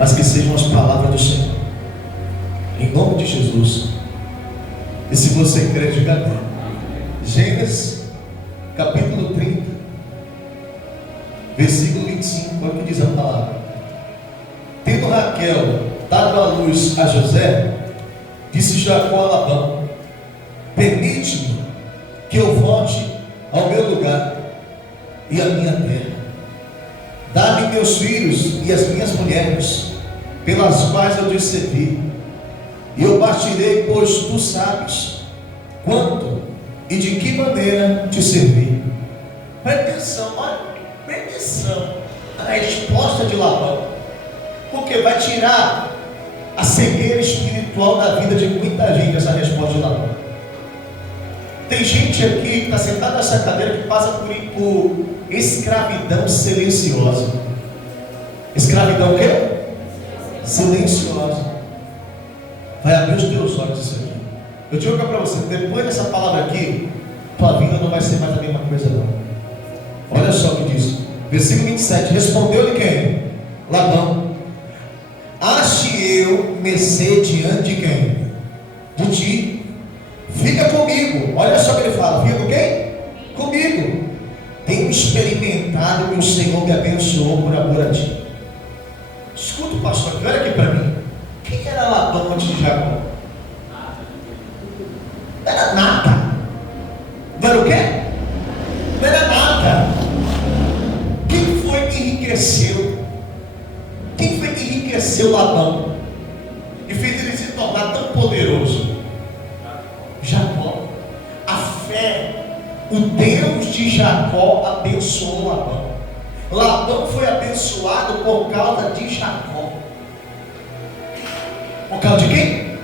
mas que sejam as palavras do Senhor, em nome de Jesus. E se você crê, diga amém. Gênesis capítulo 30, versículo 25, olha o que diz a palavra. Tendo Raquel dado à luz a José, disse Jacó a Labão: permite-me que eu volte ao meu lugar e à minha terra. Dá-me meus filhos e as minhas mulheres, pelas quais eu te servi, e eu partirei, pois tu sabes quanto e de que maneira te servi. Presta atenção, olha, presta atenção a resposta de Labão, porque vai tirar a cegueira espiritual da vida de muita gente, essa resposta de Labão. Tem gente aqui que está sentado nessa cadeira que passa por escravidão silenciosa. Escravidão o quê? Silenciosa. Vai abrir os teus olhos isso aqui. Eu digo para você, depois dessa palavra aqui, tua vida não vai ser mais a mesma coisa não. Olha só o que diz. Versículo 27. Respondeu-lhe quem? Labão: ache eu mercê diante de quem? De ti. Fica comigo. Olha só o que ele fala. Fica com quem? Comigo. Tenho experimentado que o Senhor me abençoou por amor a ti. Escuta o pastor aqui, olha aqui para mim. Quem era Labão antes de Jacó? Era nada. Não era o quê? Não era nada. Quem foi que enriqueceu? Quem foi que enriqueceu Labão e fez ele se tornar tão poderoso? Jacó. A fé, o Deus de Jacó abençoou Labão. Labão foi abençoado por causa de Jacó. Por causa de quem?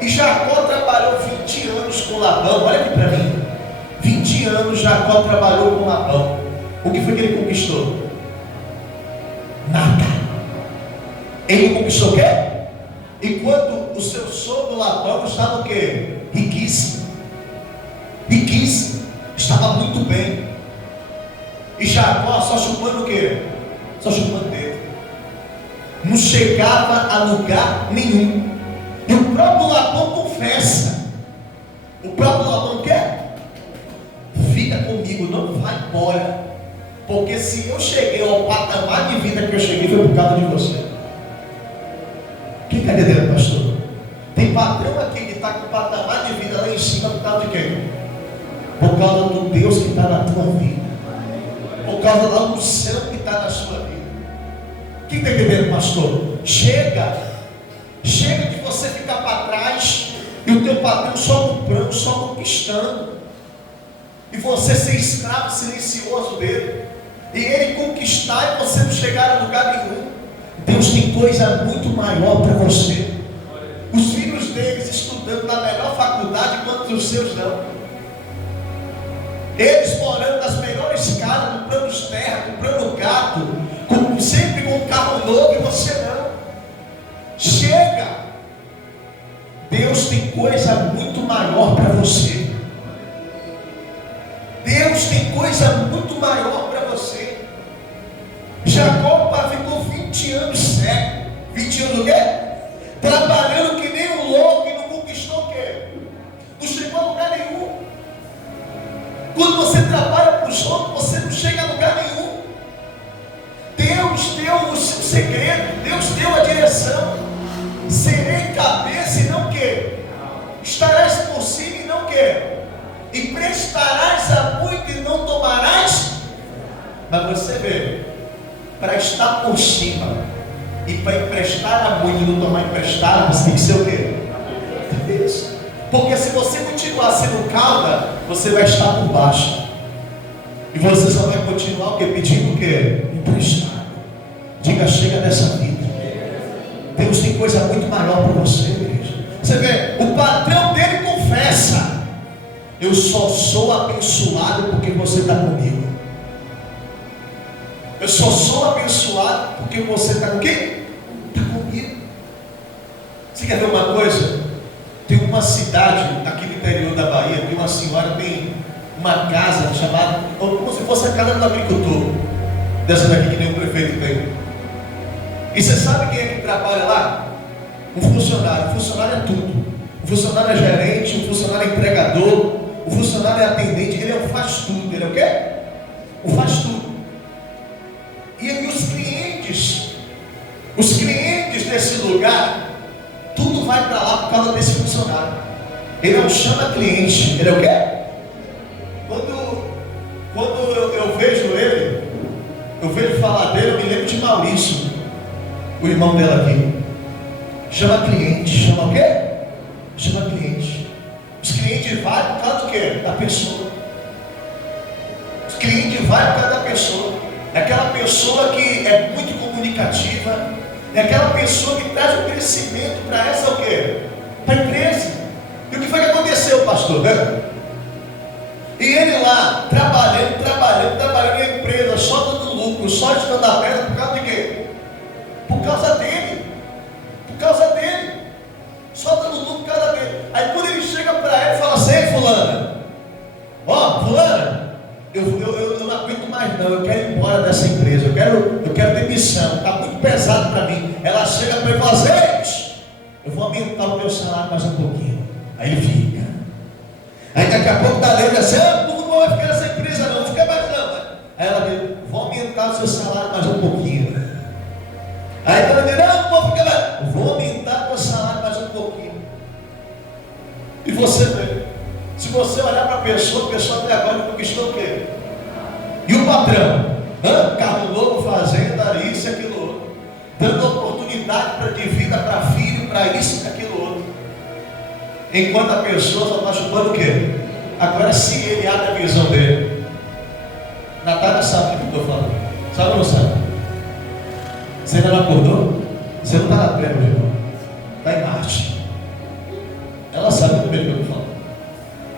E Jacó trabalhou 20 anos com Labão. Olha aqui para mim. 20 anos Jacó trabalhou com Labão. O que foi que ele conquistou? Nada. Ele conquistou o quê? Enquanto o seu sogro Labão estava o quê? Riquíssimo. Riquíssimo. Estava muito bem. E Jacó só chupando o quê? Só chupando dedo. Não chegava a lugar nenhum. E o próprio Labão confessa. O próprio Labão quer? Fica comigo, não vai embora. Porque se eu cheguei ao patamar de vida que eu cheguei, foi por causa de você. Quem está entendendo, pastor? Tem patrão aqui que está com o patamar de vida lá em cima por causa de quem? Por causa do Deus que está na tua vida. Por causa da unção que está na sua vida. Quem está entendendo, pastor? Chega de você ficar para trás e o teu patrão só comprando, só conquistando, e você ser escravo silencioso dele, e ele conquistar e você não chegar a lugar nenhum. Deus tem coisa muito maior para você. Os filhos deles estudando na melhor faculdade, enquanto os seus não. Eles morando nas melhores casas, comprando terra, comprando gato, sempre com um carro novo, e você não. Chega. Deus tem coisa muito maior para você. Deus tem coisa muito maior para você. Jacó ficou 20 anos cego. 20 anos o quê? Trabalhando que nem um louco e não conquistou o quê? Não chegou a lugar nenhum. Quando você trabalha para os outros, você não chega a lugar nenhum. Deus deu o seu segredo, Deus deu a direção. Serei cabeça e não que? Estarás por cima e não que? E prestarás a muito e não tomarás. Mas você vê, para estar por cima e para emprestar a muito e não tomar emprestado, você tem que ser o quê? Cabeça. Porque se você continuar sendo cauda, você vai estar por baixo. E você só vai continuar o quê? Pedindo o quê? Emprestado. Diga, chega dessa vida. Deus tem coisa muito maior para você, igreja. Você vê, o patrão dele confessa: eu só sou abençoado porque você está comigo. Eu só sou abençoado porque você está com quem? Está comigo. Você quer ver uma coisa? Tem uma cidade aqui no interior da Bahia, que uma senhora tem uma casa chamada, como se fosse a casa do agricultor, dessa daqui que nem o prefeito tem. E você sabe quem é que trabalha lá? Um funcionário. O funcionário é tudo. O funcionário é gerente, o funcionário é empregador, o funcionário é atendente, ele é o faz tudo. Ele é o quê? O faz tudo. E os clientes desse lugar, tudo vai para lá por causa desse funcionário. Ele não chama cliente, ele é o quê? Quando eu vejo ele, eu vejo falar dele, eu me lembro de Maurício, o irmão dela aqui. Chama cliente, chama o quê? Chama cliente. Os clientes vão por causa do quê? Da pessoa. Os clientes vão por causa da pessoa. É aquela pessoa que é muito comunicativa, é aquela pessoa que traz o crescimento para essa o quê? Para a empresa. E o que foi que aconteceu, pastor? Né? E ele lá, trabalhando na empresa, só dando lucro, só estando a pedra, por causa de quê? Por causa dele. Por causa dele. Só dando lucro por causa dele. Aí quando ele chega para ela e fala assim: ei, fulana, ó, fulana, eu não aguento mais não, eu quero ir embora dessa empresa, eu quero demissão, está muito pesado para mim. Ela chega para ele e fala assim: eu vou aumentar o meu salário mais um pouquinho. Aí ele fica. Aí daqui a pouco está lendo assim: não vai ficar nessa empresa não fica mais não. Aí ela diz: vou aumentar o seu salário mais um pouquinho. Aí ela diz: não vou ficar mais, vou aumentar o meu salário mais um pouquinho. E você vê, se você olhar para a pessoa até agora conquistou o quê? E o patrão? Carro novo, fazenda, isso e aquilo outro, dando oportunidade de vida para filho, para isso e aquilo outro. Enquanto a pessoa só está chupando o quê? Agora, se ele abre a visão dele, Natália sabe o que eu estou falando. Sabe ou não sabe? Você ainda não acordou? Você não está na Terra, meu irmão. Está em Marte. Ela sabe muito bem o que eu estou falando.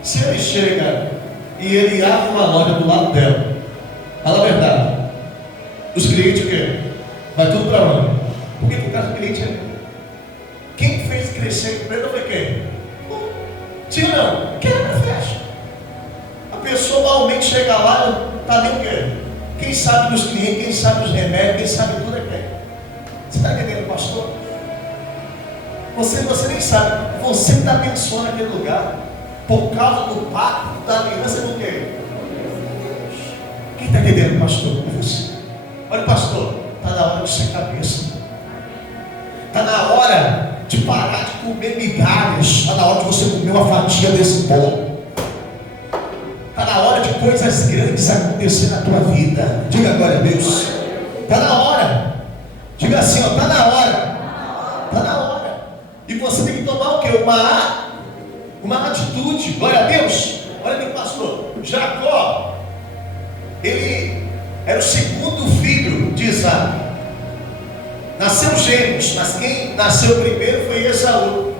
Se ele chega e ele abre uma loja do lado dela, fala a verdade, os clientes o quê? Vai tudo para onde? Por que o caso do cliente é? Quem fez crescer a empresa foi quem? Sim ou não? Quebra, fecha. A pessoa normalmente chega lá, está nem o quê? Quem sabe dos clientes, quem sabe dos remédios, quem sabe tudo é quem? Você está entendendo, pastor? Você nem sabe. Você está abençoando aquele lugar por causa do pacto da aliança do quê? Quem está entendendo, pastor? É você. Olha, pastor, está na hora de ser cabeça. Está na hora de parar de comer migalhas. Está na hora de você comer uma fatia desse bolo. Está na hora de coisas grandes acontecer na tua vida. Diga glória a Deus. Está na hora. Diga assim, ó, está na hora. Está na hora. E você tem que tomar o quê? Uma atitude. Glória a Deus. Olha aqui, pastor. Jacó, ele era o segundo filho de Isaac. Nasceu gêmeos, mas quem nasceu primeiro foi Esaú.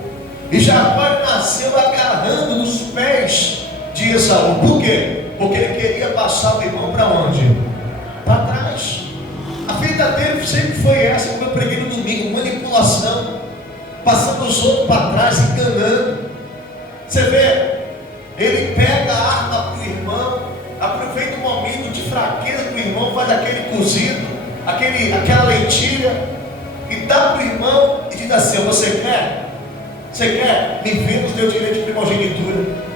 E Jacó nasceu agarrando nos pés de Esaú. Por quê? Porque ele queria passar o irmão para onde? Para trás. A vida dele sempre foi essa, como eu preguei no domingo: manipulação, passando os outros para trás, enganando. Você vê, ele pega a arma para o irmão, aproveita o momento de fraqueza do irmão, faz aquele cozido, aquela lentilha, e dá para o irmão e diz assim: você quer? Me venda o teu direito de primogenitura.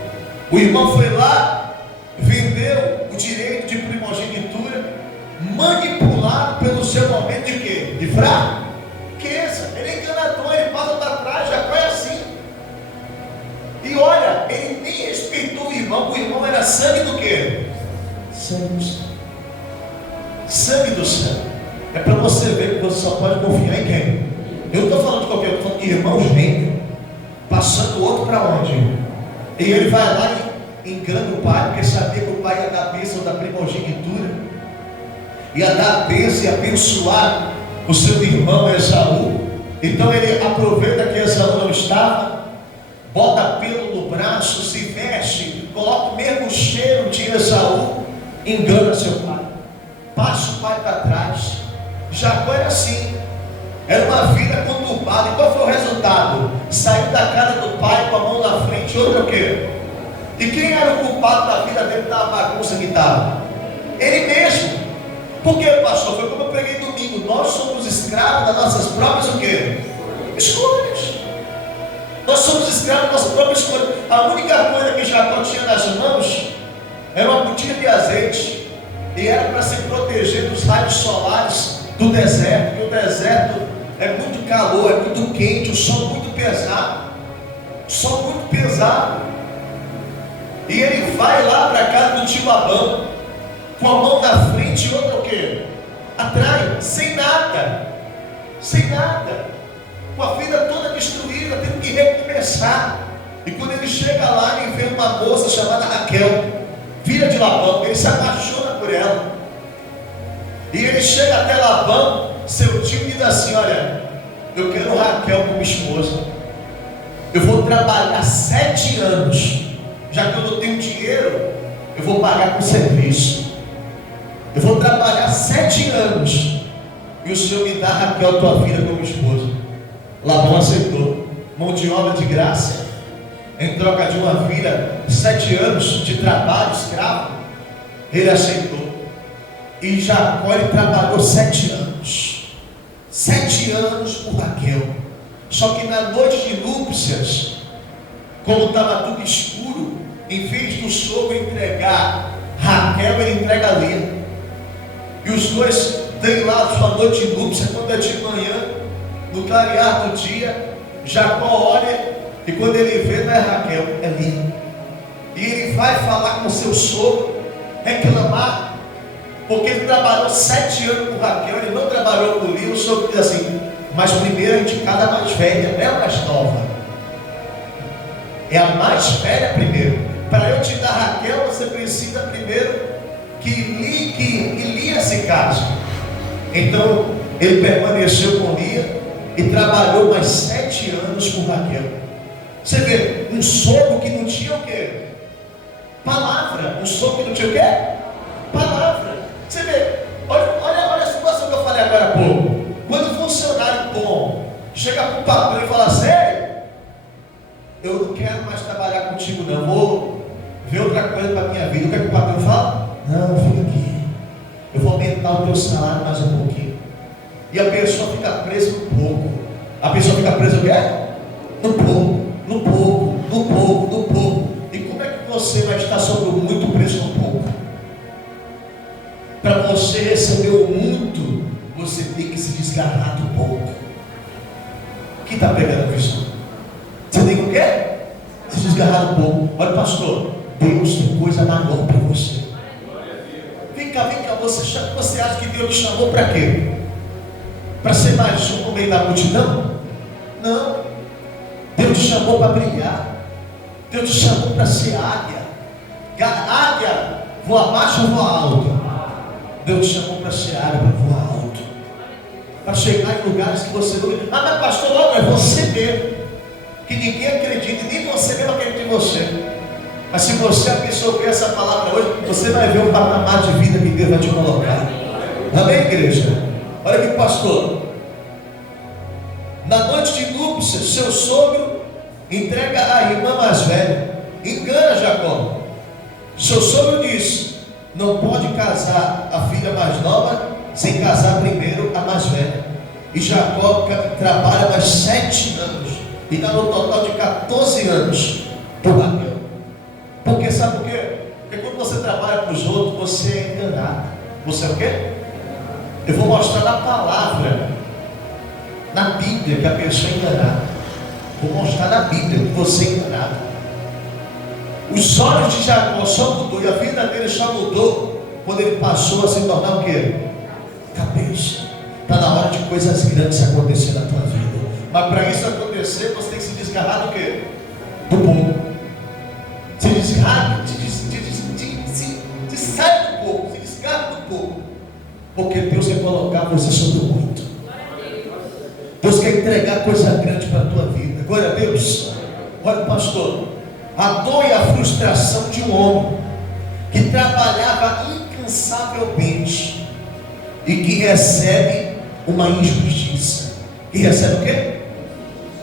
O irmão foi lá, vendeu o direito de primogenitura, manipulado pelo seu momento de quê? De fraqueza. Ele é enganador, ele passa para trás. Jacó é assim. E olha, ele nem respeitou o irmão era sangue do quê? Sangue do céu. Sangue do céu. É para você ver que você só pode confiar em quem? Eu não estou falando de qualquer, eu estou falando de irmão gêmeo, passando o outro para onde? E ele vai lá e engana o pai, porque sabia que o pai ia dar a bênção da primogenitura, ia dar a bênção e abençoar o seu irmão Esaú. Então ele aproveita que Esaú não estava, bota pelo no braço, se veste, coloca o mesmo cheiro de Esaú, engana seu pai, passa o pai para trás. Jacó era assim, era uma vida conturbada. E qual foi o resultado? Saiu da casa do pai com a mão na frente, outro o quê? E quem era o culpado da vida dele, da bagunça que estava? Ele mesmo. Por quê, pastor? Foi como eu preguei domingo. domingo, nós somos escravos das nossas próprias o quê? Escolhas. Nós somos escravos das nossas próprias escolhas. A única coisa que Jacó tinha nas mãos era uma botija de azeite, e era para se proteger dos raios solares do deserto, porque o deserto é muito calor, é muito quente, o sol muito pesado, e ele vai lá para a casa do tio Labão, com a mão na frente e outra o quê? Atrás, sem nada, com a vida toda destruída, tendo que recomeçar. E quando ele chega lá, ele vê uma moça chamada Raquel, filha de Labão. Ele se apaixona por ela, e ele chega até Labão, seu tio, e diz assim: olha, eu quero Raquel como esposa, eu vou trabalhar 7 anos, já que eu não tenho dinheiro, eu vou pagar com serviço, eu vou trabalhar 7 anos, e o Senhor me dá Raquel, tua filha, como esposa. Labão aceitou, mão de obra de graça, em troca de uma filha, 7 anos de trabalho escravo, ele aceitou. E Jacó, ele trabalhou 7 anos, 7 anos por Raquel. Só que na noite de núpcias, como estava tudo escuro, em vez do sogro entregar Raquel, ele entrega Lia. E os dois têm lá sua noite de núpcias. Quando é de manhã, no clarear do dia, Jacó olha, e quando ele vê, não é Raquel, é Lia. E ele vai falar com seu sogro, reclamar, porque ele trabalhou 7 anos com Raquel, ele não trabalhou com Lia. O sogro diz assim: mas primeiro a indicada é a mais velha, não é a mais nova, é a mais velha primeiro. Para eu te dar Raquel, você precisa primeiro que Lia se case. Então ele permaneceu com Lia e trabalhou mais 7 anos com Raquel. Você vê, um sogro que não tinha o quê? Palavra. Um sogro que não tinha o quê? Palavra. Você vê, olha a situação que eu falei agora há pouco. Quando um funcionário bom chega para o patrão e fala assim: eu não quero mais trabalhar contigo não, vou ver outra coisa para a minha vida. O que é que o patrão fala? Não, fica aqui, eu vou aumentar o teu salário mais um pouquinho. E a pessoa fica presa no pouco. A pessoa fica presa o quê? No pouco. E como é que você vai estar sobre o muito preso no pouco? Para você receber o muito, você tem que se desgarrar do pouco. Quem está pegando isso? Você tem que o quê? Se desgarrar do pouco. Olha, pastor, Deus tem coisa maior para você. Vem cá, você acha que Deus te chamou para quê? Para ser mais um no meio da multidão? Não. Deus te chamou para brilhar. Deus te chamou para ser águia. Águia voa baixo ou voa alto? Deus te chamou para ser águia, para voar alto, para chegar em lugares que você não... mas pastor, logo é você mesmo, que ninguém acredita, nem você mesmo acredita em você. Mas se você absorver essa palavra hoje, você vai ver o patamar de vida que Deus vai te colocar. Amém, igreja? Olha aqui, pastor. Na noite de núpcias, seu sogro entrega a irmã mais velha, engana Jacó. Seu sogro diz: não pode casar a filha mais nova sem casar primeiro a mais velha. E Jacó trabalha mais 7 anos, e dá no total de 14 anos por Raquel. Porque sabe por quê? Porque quando você trabalha para os outros, você é enganado. Você é o quê? Eu vou mostrar na palavra, na Bíblia, que a pessoa é enganada. Vou mostrar na Bíblia que você é enganado. Os olhos de Jacó só mudou, e a vida dele só mudou quando ele passou a se tornar o quê? Cabeça. Está na hora de coisas grandes acontecer na tua vida. Mas para isso acontecer, você tem que se desgarrar do quê? Do pouco. Se desgarra, se sai do pouco, se desgarra do pouco. Porque Deus quer colocar você sobre o muito. Deus quer entregar coisa grande para a tua vida. Glória a Deus. Olha, pastor, a dor e a frustração de um homem que trabalhava incansavelmente e que recebe uma injustiça. E recebe o quê?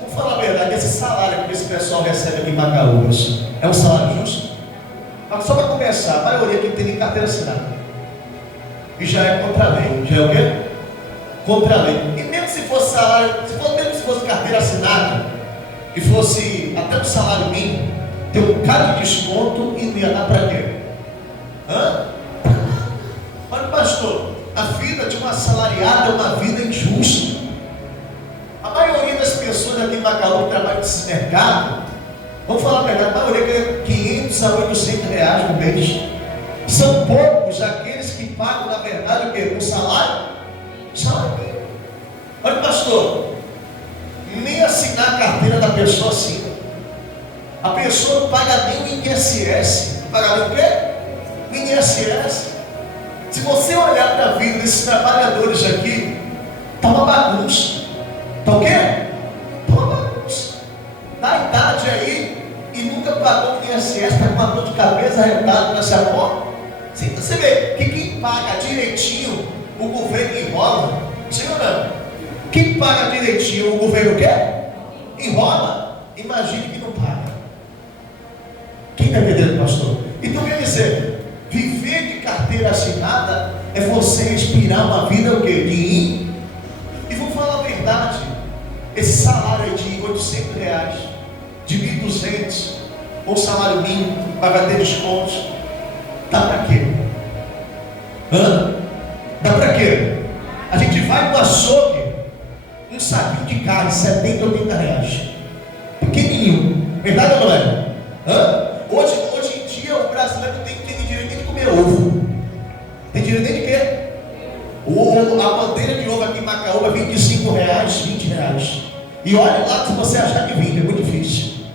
Vamos falar a verdade, esse salário que esse pessoal recebe aqui em Macaúbas é um salário justo? Mas só para começar, a maioria que tem carteira assinada, e já é contra a lei. Já é o quê? contra a lei. E mesmo se fosse salário, mesmo se fosse carteira assinada, e fosse até um salário mínimo, tem um bocado de desconto e não ia dar para quê? Mas pastor, a vida de um assalariado é uma vida injusta. A maioria das pessoas aqui em Macaú que trabalham nesse mercado, vamos falar a verdade, a maioria ganha 500 a 800 reais por mês. São poucos aqueles que pagam, na verdade, o quê? Um salário? Salário mínimo. Olha, pastor, nem assinar a carteira da pessoa assina. A pessoa não paga nem o INSS. Paga nem o quê? O INSS. Se você olhar para a vida desses trabalhadores aqui, está uma bagunça. Está o quê? Está uma bagunça. Na idade aí, e nunca pagou o INSS, está com uma dor de cabeça arretada nessa porta. Você vê que quem paga direitinho, o governo enrola. Sim ou não? Quem paga direitinho, o governo quer? Enrola. Imagine que não paga. Quem está entendendo, pastor? Então quer dizer, viver de carteira assinada é você respirar uma vida o quê? E vou falar a verdade, esse salário é de 800 reais, de 1.200, ou salário mínimo, vai ter descontos, dá para quê? Dá para quê? A gente vai no açougue, um saquinho de carne, 70, 80 reais, pequenininho, verdade ou não é? Hoje em dia o brasileiro tem direito nem de comer ovo. Tem direito nem de quê? A bandeira de ovo aqui em Macaú é 25 reais, 20 reais. E olha lá, se você achar que 20 é muito difícil.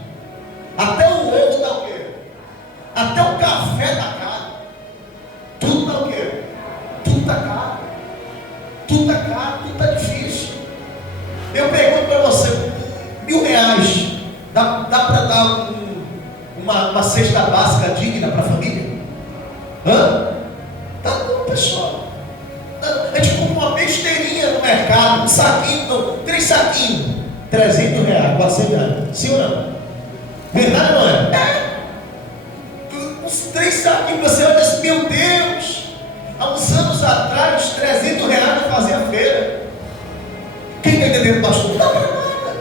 Até o ovo dá o quê? Até o café dá caro. Tudo dá o quê? Tudo está caro. Tudo está caro, tudo está difícil. Eu pergunto para você, R$1.000, dá para dar uma cesta básica digna para a família? Tá bom, pessoal. A gente compra uma besteirinha no mercado, um saquinho, 3 saquinhos, 300 reais, 400 reais. Sim ou não? Verdade ou não é? Os 3 saquinhos, você olha assim, meu Deus, há uns anos atrás, 300 reais para fazer a feira. Quem está entendendo, pastor? Não dá para nada.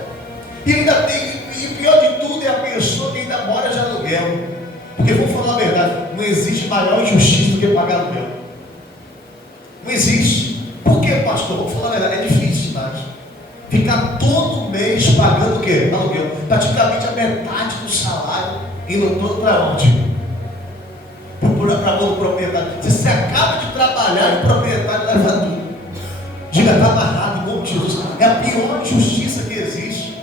E ainda tem, e pior de tudo é a pessoa que ainda mora de aluguel. Porque vamos falar a verdade, não existe maior injustiça do que pagar aluguel. Não existe. Por que, pastor? Vamos falar a verdade, é difícil demais. Ficar todo mês pagando o quê? Aluguel. Praticamente a metade do salário indo todo para onde? Para o proprietário. Você acaba de trabalhar e o proprietário leva tudo. Diga, está amarrado em nome de Jesus. É a pior injustiça que existe.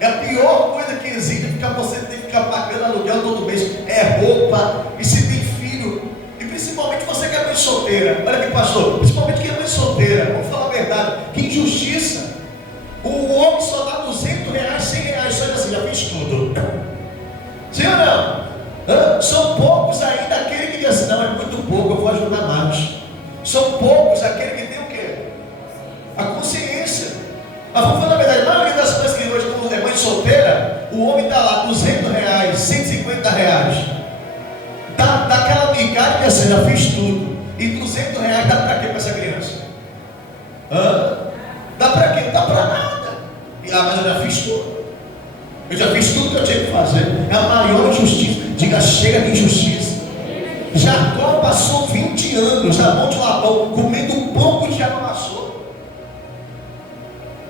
É a pior coisa que existe, você tem que ficar pagando aluguel todo mês. É roupa, e se tem filho, e principalmente você que é mãe solteira. Olha aqui, pastor, principalmente que é mãe solteira, vamos falar a verdade, que injustiça. O homem só dá 200 reais, 100 reais, só assim, já fiz tudo. Sim ou não? São poucos ainda aquele que diz assim, não, é muito pouco, eu vou ajudar mais. São poucos aquele que tem o quê? A consciência. Mas vamos falar a verdade, a maioria das coisas que hoje, quando é mãe solteira, o homem está lá, 200 reais, 150 reais. Dá aquela migalha e assim, já fiz tudo. E 200 reais dá para quê para essa criança? Dá para quê? Não dá para nada. Mas eu já fiz tudo. Eu já fiz tudo que eu tinha que fazer. É a maior injustiça. Diga, chega de injustiça. Jacó passou 20 anos na mão de Labão, comendo um pão que o diabo amassou.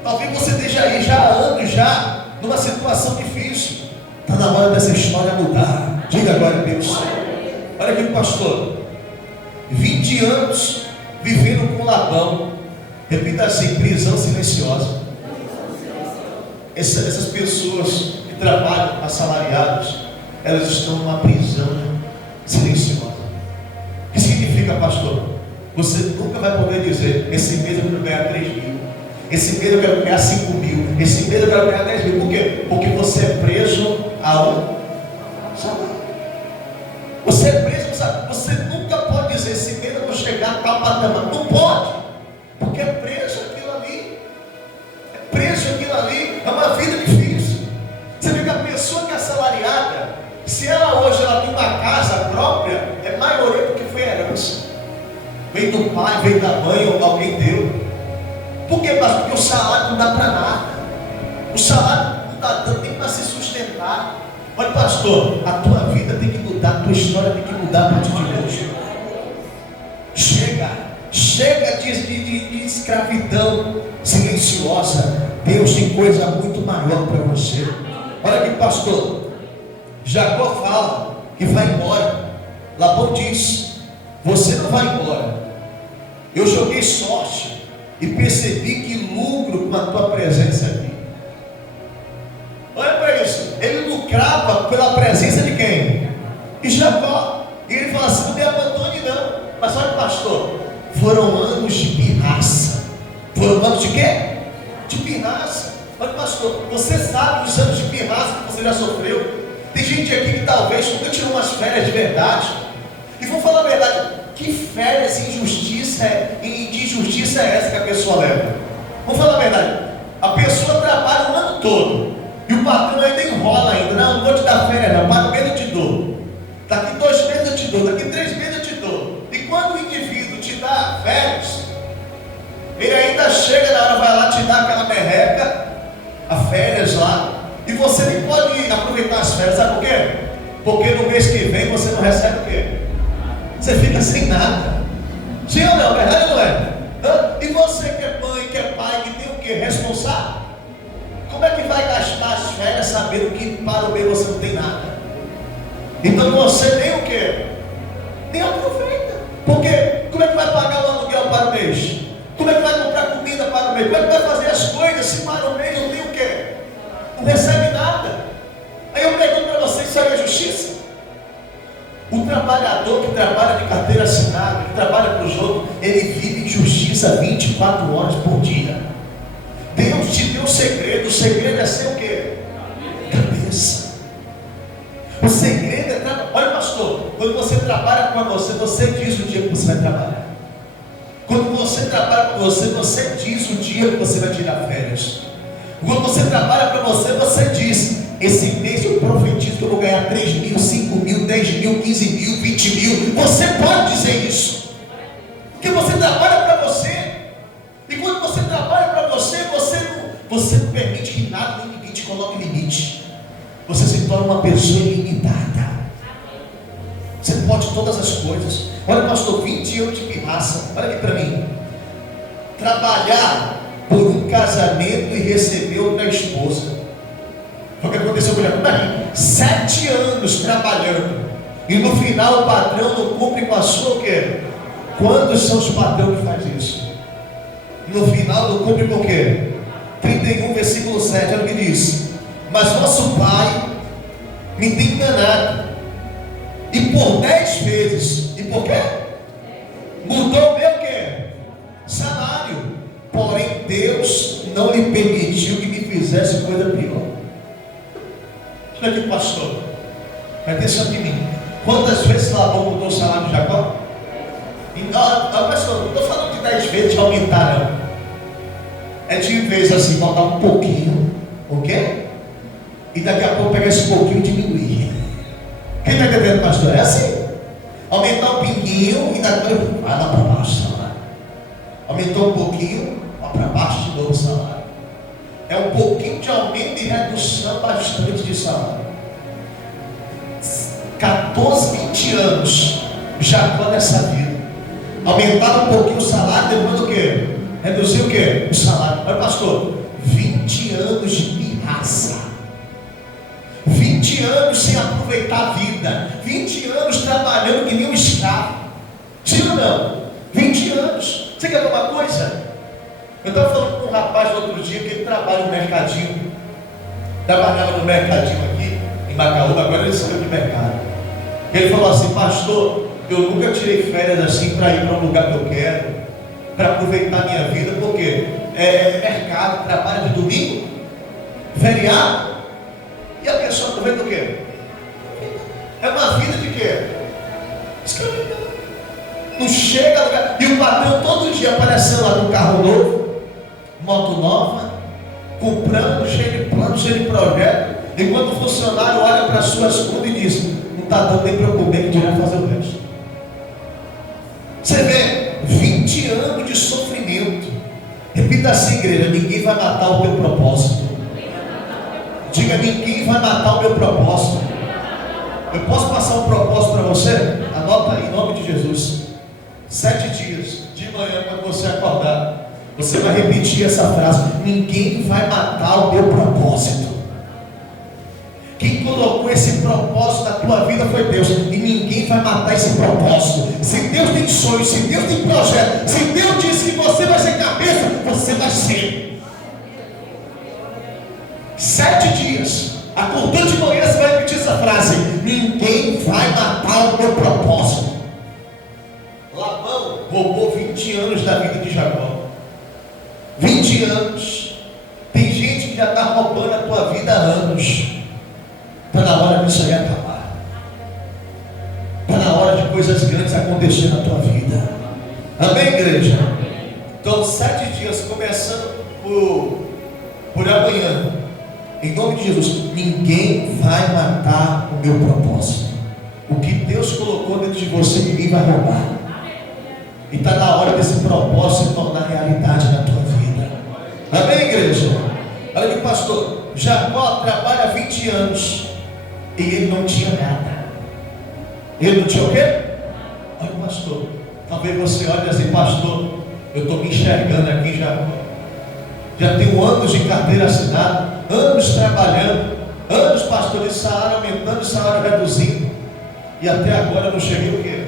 Talvez você esteja aí já há anos, já numa situação difícil. Está na hora dessa história mudar. Diga agora, Deus. Olha aqui, pastor. 20 anos vivendo com Labão. Repita assim, prisão silenciosa. Essas pessoas que trabalham assalariadas, elas estão numa prisão silenciosa. O que significa, pastor? Você nunca vai poder dizer, esse mês eu quero ganhar 3 mil, esse mês eu quero ganhar 5 mil, esse mês eu quero ganhar 10 mil. Por quê? Porque você é preso a um salário. Você é preso a um salário. Você nunca pode dizer, esse mês eu vou chegar a tal patamar. Não pode, porque é preso aquilo ali. É preso aquilo ali. É uma vida difícil. Você vê que a pessoa que é assalariada, se ela hoje tem uma casa própria, é maioria porque foi herança. Veio do pai, veio da mãe, ou alguém deu. Por quê, pastor? Porque o salário não dá para nada. O salário não dá tanto nem para se sustentar. Olha, pastor, a tua vida tem que mudar, a tua história tem que mudar a partir de hoje. Chega de escravidão silenciosa. Deus tem coisa muito maior para você. Olha aqui, pastor, Jacó fala que vai embora. Labão diz: você não vai embora. Eu joguei sorte e percebi que lucro com a tua presença aqui. Olha para isso. Ele lucrava pela presença de quem? De Jacó. E ele fala assim: não me abandone não. Mas olha, pastor, foram anos de pirraça. Foram anos de quê? De pirraça. Olha, pastor, você sabe os anos de pirraça que você já sofreu. Tem gente aqui que talvez nunca tirou umas férias de verdade. E vou falar a verdade, que férias de injustiça é essa que a pessoa leva? Vamos falar a verdade, a pessoa trabalha o ano todo e o patrão ainda enrola ainda. Não vou te dar férias não, pago mês eu te dou, daqui 2 meses eu te dou, daqui 3 meses eu te dou. E quando o indivíduo te dá férias, ele ainda chega na hora, vai lá te dar aquela merreca, a férias lá, e você nem pode aproveitar as férias. Sabe por quê? Porque no mês que vem você não recebe o quê? Você fica sem nada. Sim ou não? Verdade ou não é? E você que é mãe, que é pai, que tem o quê? Responsável? Como é que vai gastar as férias sabendo que para o mês você não tem nada? Então você nem o quê? Nem aproveita. Porque como é que vai pagar o aluguel para o mês? Como é que vai comprar comida para o mês? Como é que vai fazer as coisas se para o mês não tem o quê? Não recebe nada. Aí eu pergunto para vocês: isso aí é justiça? O trabalhador que trabalha de carteira assinada, que trabalha para os outros, ele vive em justiça 24 horas por dia. Deus te deu o segredo é ser o quê? Cabeça. O segredo é trabalhar. Olha, pastor, quando você trabalha com você, você diz o dia que você vai trabalhar. Quando você trabalha com você diz o dia que você vai tirar férias. Quando você trabalha para você diz: esse mês eu profetizo que eu vou ganhar 3 mil, 5 mil, 10 mil, 15 mil, 20 mil. Você pode dizer isso, porque você trabalha para você. E quando você trabalha para você, você não permite que nada nem ninguém te coloque limite. Você se torna uma pessoa ilimitada. Você pode todas as coisas. Olha, pastor, 20 anos de pirraça. Olha aqui para mim. Trabalhar por um casamento e receber outra esposa. Foi o que aconteceu com ele. 7 anos trabalhando e no final o patrão não cumpre com a sua o quê? Quantos são os patrões que fazem isso? No final não cumpre com o quê? 31 versículo 7, olha o que diz: mas vosso pai me tem enganado, e por 10 vezes, e por quê? Mudou o meu quê? Salário. Porém Deus não lhe permitiu que me fizesse coisa pior. Olha aqui, pastor, presta atenção em mim. Quantas vezes Labão mudou o salário de Jacó? Pastor, não estou falando de 10 vezes de aumentar, não. É de vez assim, botar um pouquinho, ok? E daqui a pouco pegar esse pouquinho e diminuir. Quem está entendendo, pastor? É assim. Aumentar um pinguinho e daqui a pouco vai lá para baixo o salário. Aumentou um pouquinho, vai para baixo de novo o salário. É um pouquinho de aumento e redução bastante de salário. 14, 20 anos Jacó nessa vida. Aumentava um pouquinho o salário, depois o quê? Reduzir o quê? O salário. Olha, pastor, 20 anos de pirraça. 20 anos sem aproveitar a vida. 20 anos trabalhando que nem um escravo. Sim ou não? 20 anos. Você quer ver uma coisa? Eu estava falando com um rapaz no outro dia que ele trabalha no mercadinho. Trabalhava no mercadinho aqui em Macaúba, agora ele saiu de mercado. Ele falou assim: pastor, eu nunca tirei férias assim para ir para um lugar que eu quero, para aproveitar a minha vida, porque é mercado, trabalho de domingo, feriado, e a pessoa aproveita o quê? É uma vida de quê? Escravidão. Não chega a lugar. E o patrão todo dia apareceu lá com carro novo, moto nova, comprando, cheio de plano, cheio de projeto. Enquanto o funcionário olha para as suas contas e diz: não está dando nem para eu comer, que dirá fazer o resto. Você vê, 20 anos de sofrimento. Repita Diga assim, igreja: ninguém vai matar o teu propósito. Diga: ninguém vai matar o meu propósito. Eu posso passar um propósito para você? Anota aí, em nome de Jesus. 7 dias de manhã, quando você acordar, você vai repetir essa frase: ninguém vai matar o meu propósito. Quem colocou esse propósito na tua vida foi Deus, e ninguém vai matar esse propósito. Se Deus tem sonhos, se Deus tem projeto, se Deus disse que você vai ser cabeça, você vai ser. 7 dias, acordou de manhã, você vai repetir essa frase: ninguém vai matar o meu propósito. Labão roubou 20 anos da vida de Jacó. 20 anos. Tem gente que já está roubando a tua vida há anos. Está na hora disso aí acabar. Está na hora de coisas grandes acontecer na tua vida. Amém, igreja? Então, 7 dias, começando por amanhã, em nome de Jesus, ninguém vai matar o meu propósito. O que Deus colocou dentro de você, ninguém vai roubar. E está na hora desse propósito se tornar realidade na tua vida. Amém, igreja? Olha aqui, pastor. Jacó trabalha 20 anos e ele não tinha nada. Ele não tinha o quê? Olha, pastor, talvez você olhe assim: pastor, eu estou me enxergando aqui em Jacó. Já tenho anos de carteira assinada, anos trabalhando, anos, pastor, de salário aumentando, de salário reduzindo, e até agora eu não cheguei o quê?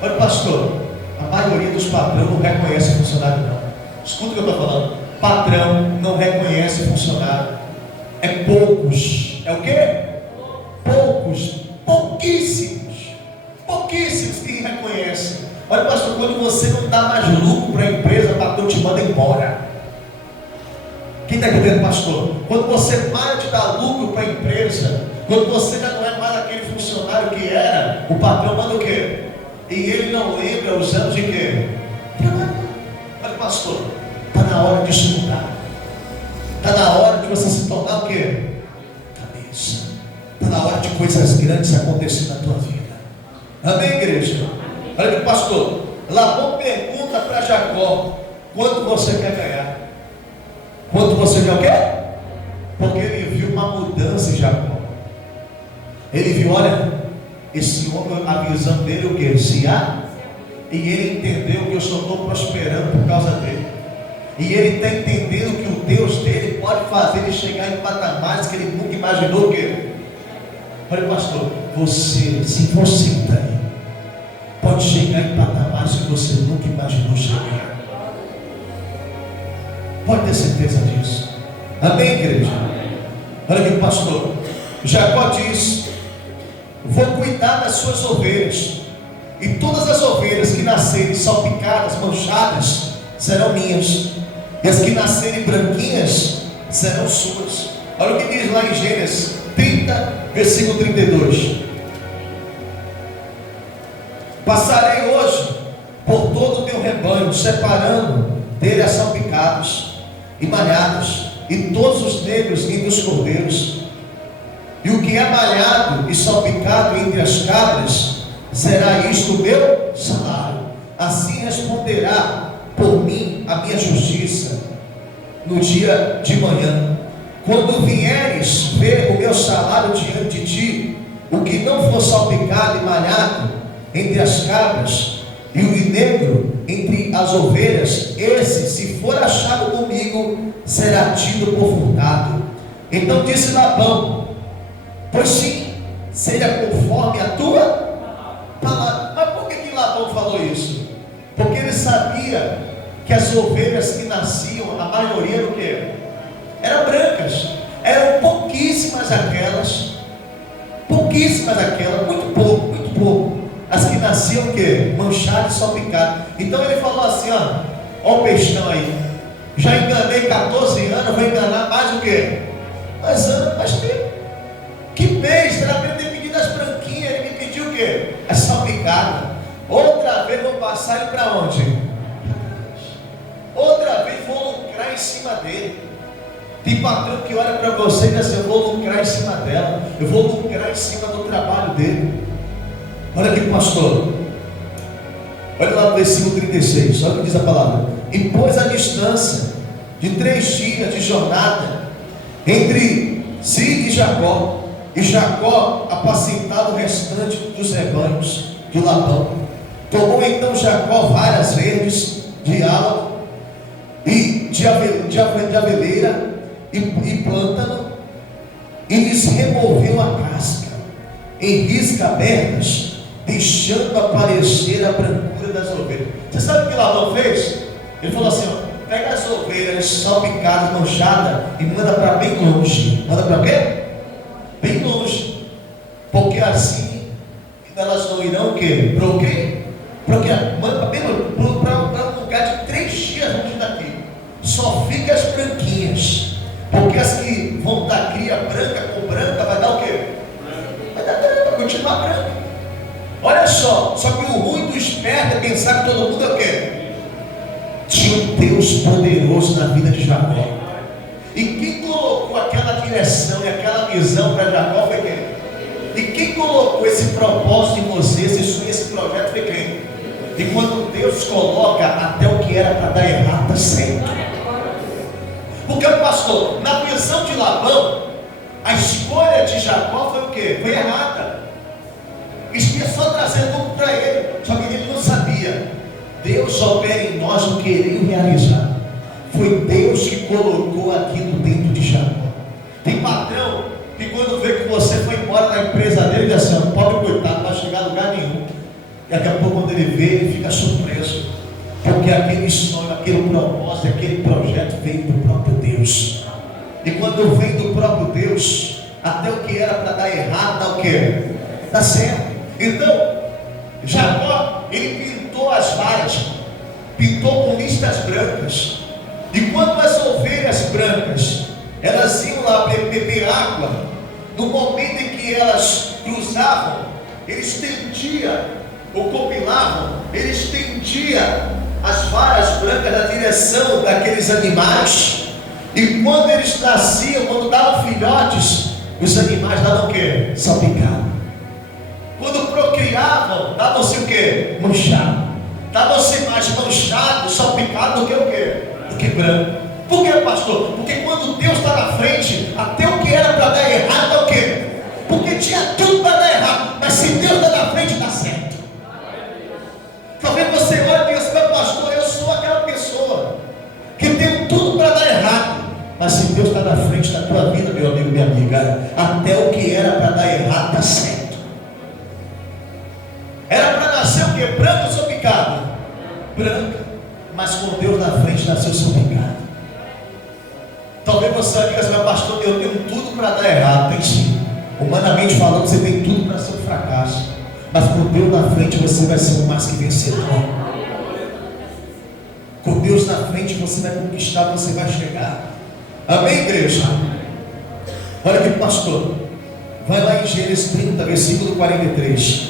Olha, pastor, a maioria dos patrões não reconhece funcionário, não. Escuta o que eu estou falando. Patrão não reconhece funcionário. É poucos. É o quê? Poucos. Pouquíssimos que reconhecem. Olha, pastor, quando você não dá mais lucro para a empresa, o patrão te manda embora. Quem está entendendo, pastor? Quando você para de dar lucro para a empresa, quando você já não é mais aquele funcionário que era, o patrão manda o quê? E ele não lembra os anos de quê? Olha, pastor, está na hora de mudar. Está na hora de você se tornar o quê? Cabeça. Está na hora de coisas grandes acontecer na tua vida. Amém, igreja? Olha aqui, pastor. Labão pergunta para Jacó: quanto você quer ganhar? Quanto você quer o quê? Porque ele viu uma mudança em Jacó. Ele viu, olha, esse homem, a visão dele o que? Se há, e ele entendeu que eu só estou prosperando por causa dele. E ele está entendendo que o Deus dele pode fazer ele chegar em patamares que ele nunca imaginou que. Olha, pastor, você, se você está aí, pode chegar em patamares que você nunca imaginou chegar. Pode ter certeza disso. Amém, igreja? Olha aqui, pastor. Jacó diz: vou cuidar das suas ovelhas, e todas as ovelhas que nascerem salpicadas, manchadas, serão minhas, e as que nascerem branquinhas serão suas. Olha o que diz lá em Gênesis 30, versículo 32. Passarei hoje por todo o teu rebanho, separando dele as salpicados e malhados, e todos os negros entre os cordeiros. E o que é malhado e salpicado entre as cabras, será isto o meu salário. Assim responderá por mim a minha justiça no dia de manhã. Quando vieres ver o meu salário diante de ti, o que não for salpicado e malhado entre as cabras, e o negro entre as ovelhas, esse, se for achado comigo, será tido por furtado. Então disse Labão: pois sim, seja conforme a tua palavra. Mas por que Labão falou isso? Porque ele sabia que as ovelhas que nasciam, a maioria do que? Eram brancas. Eram pouquíssimas aquelas, muito pouco. As que nasciam o que? Manchadas e salpicadas. Então ele falou assim: ó o peixão aí. Já enganei 14 anos, vou enganar mais o que? Mais anos, mais tempo. Que besta, era para ele ter pedido as branquinhas, ele me pediu o quê? As salpicadas. Outra vez vou passar ele para onde? Outra vez vou lucrar em cima dele. Tem patrão que olha para você e diz assim: eu vou lucrar em cima dela, eu vou lucrar em cima do trabalho dele. Olha aqui, pastor. Olha lá no versículo 36, olha o que diz a palavra. e pôs a distância de 3 dias de jornada entre si e Jacó. E Jacó apacentava o restante dos rebanhos de Labão. Tomou então Jacó varas verdes de álamo e de aveleira e plântano, e lhes removeu a casca em riscas abertas, deixando aparecer a brancura das ovelhas. Você sabe o que Labão fez? Ele falou assim: ó, pega as ovelhas salpicadas, manchadas, e manda para bem longe. Manda para quê? Bem longe. Porque assim elas não irão o quê? Para o quê? Porque manda bem longe, para um lugar de 3 dias longe daqui. Só fica as branquinhas. Porque as que vão dar cria branca com branca, vai dar o quê? Vai dar branca, vai continuar branca. Olha só que o ruim do esperto é pensar que todo mundo é o quê? Tinha um Deus poderoso na vida de Jacó. E quem colocou aquela direção e aquela visão para Jacó foi quem? E quem colocou esse propósito em você, esse sonho, esse projeto foi quem? E quando Deus coloca, até o que era para dar errado está certo. Porque, pastor, na visão de Labão, a escolha de Jacó foi o quê? Foi errada. Isso ia só trazer lucro para ele. Só que ele não sabia. Deus opera em nós o querer e o realizar. Foi Deus que colocou aquilo dentro de Jacó. Tem patrão que quando vê que você foi embora da empresa dele, diz assim: pobre coitado, não vai chegar a lugar nenhum. E daqui a pouco, quando ele vê, ele fica surpreso. Porque aquele sonho, aquele propósito, aquele projeto veio do próprio Deus. E quando vem do próprio Deus, até o que era para dar errado, dá o quê? Dá certo. Então, Jacó, ele pintou as varas, pintou com listas brancas. E quando as ovelhas brancas, elas iam lá beber água, no momento em que elas cruzavam, eles tendiam, ou compilavam, eles tendiam as varas brancas na direção daqueles animais. E quando eles nasciam, quando davam filhotes, os animais davam o quê? Salpicado. Quando procriavam, davam-se o quê? Manchado. Davam-se mais manchado, salpicado do que o quê? Do que branco. Por quê, pastor? Porque quando Deus está na frente, até o que era para dar errado é o quê? Porque tinha tudo para dar errado, mas se Deus está na frente, dá certo. Talvez você olhe e pense: meu pastor, eu sou aquela pessoa que tem tudo para dar errado, mas se Deus está na frente da tua vida, meu amigo, minha amiga, até o que era para dar errado dá certo. Era para nascer o que? Branca ou salpicado? Branca, mas com Deus na frente nasceu salpicado. Talvez você diga assim: meu pastor, eu tenho tudo para dar errado. Tem sim. Humanamente falando, você tem tudo para ser um fracasso, mas com Deus na frente você vai ser um mais que vencedor. Com Deus na frente você vai conquistar, você vai chegar. Amém, igreja? Olha aqui, pastor, vai lá em Gênesis 30, versículo 43.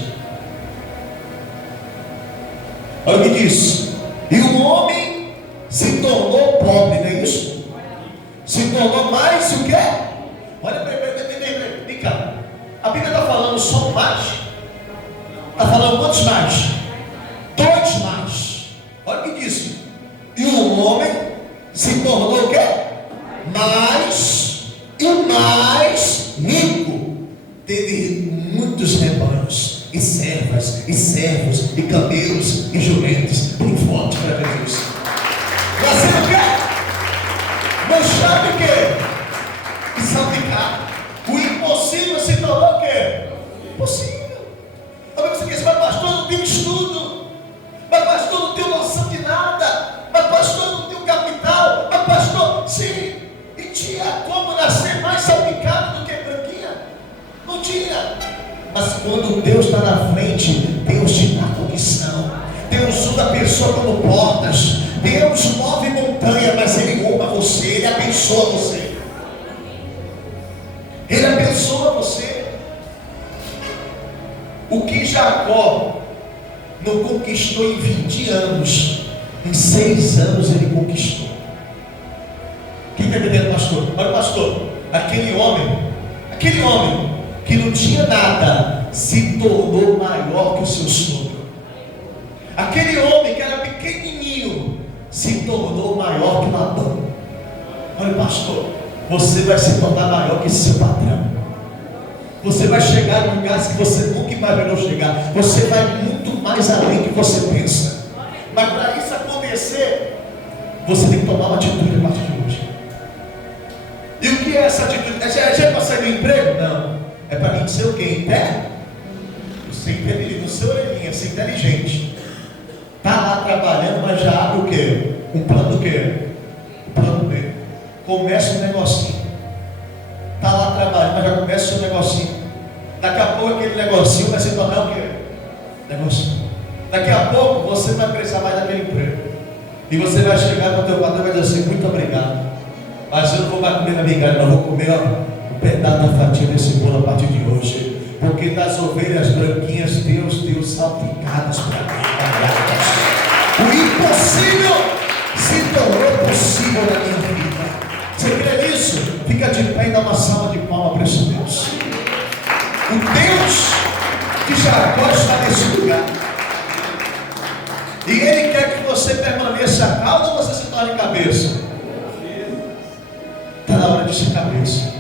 Olha o que diz: e o homem se tornou pobre, não é isso? Se tornou mais o quê? Olha, vem cá. A Bíblia está falando só mais? Está falando quantos mais? 2 mais. Olha o que diz: e o homem se tornou o quê? Mais e mais rico. Teve muitos rebanhos, e servas, e servos, e camelos, e jumentos. Bem forte para Jesus. Nasceu o quê? Manchado o quê? E salpicado. O impossível se tornou o quê? Possível. Talvez você diz: mas pastor, não tenho estudo, mas pastor, não tenho noção de nada, mas pastor, não tenho capital, mas pastor, sim. E tinha como nascer mais salpicado do que branquinha? Não tinha. Mas quando Deus está na frente, Deus te dá condição. Deus usa a pessoa como portas. Deus move montanha, mas Ele honra você, Ele abençoa você. Ele abençoa você. O que Jacó não conquistou em 20 anos, em 6 anos ele conquistou. Quem está entendendo, pastor? Olha, pastor, aquele homem que não tinha nada, se tornou maior que o seu sogro. Aquele homem que era pequenininho, se tornou maior que Labão. Olha, pastor, você vai se tornar maior que seu patrão. Você vai chegar em lugares que você nunca imaginou chegar. Você vai muito mais além do que você pensa. Mas para isso acontecer, você tem que tomar uma atitude a partir de hoje. E o que é essa atitude? É para sair do emprego? Não. É para mim ser o quê? Ser inteligente, não ser orelhinha, ser inteligente. Está lá trabalhando, mas já abre o quê? Um plano do quê? O plano B. Começa um negocinho. Está lá trabalhando, mas já começa o seu negocinho. Daqui a pouco aquele negocinho vai se tornar o quê? Negocinho. Daqui a pouco você vai precisar mais daquele emprego. E você vai chegar para o teu patrão e vai dizer assim: muito obrigado, mas eu não vou mais comer na migalha, não, vou comer um pedaço da fatia desse bolo a partir de hoje. Porque das ovelhas branquinhas Deus deu salpicadas para mim. O impossível se tornou possível na minha vida. Você crê nisso? Fica de pé e dá uma salva de palmas para esse Deus. O Deus de Jacó está nesse lugar. E Ele quer que você permaneça calmo ou você se torne cabeça? Está na hora de ser cabeça.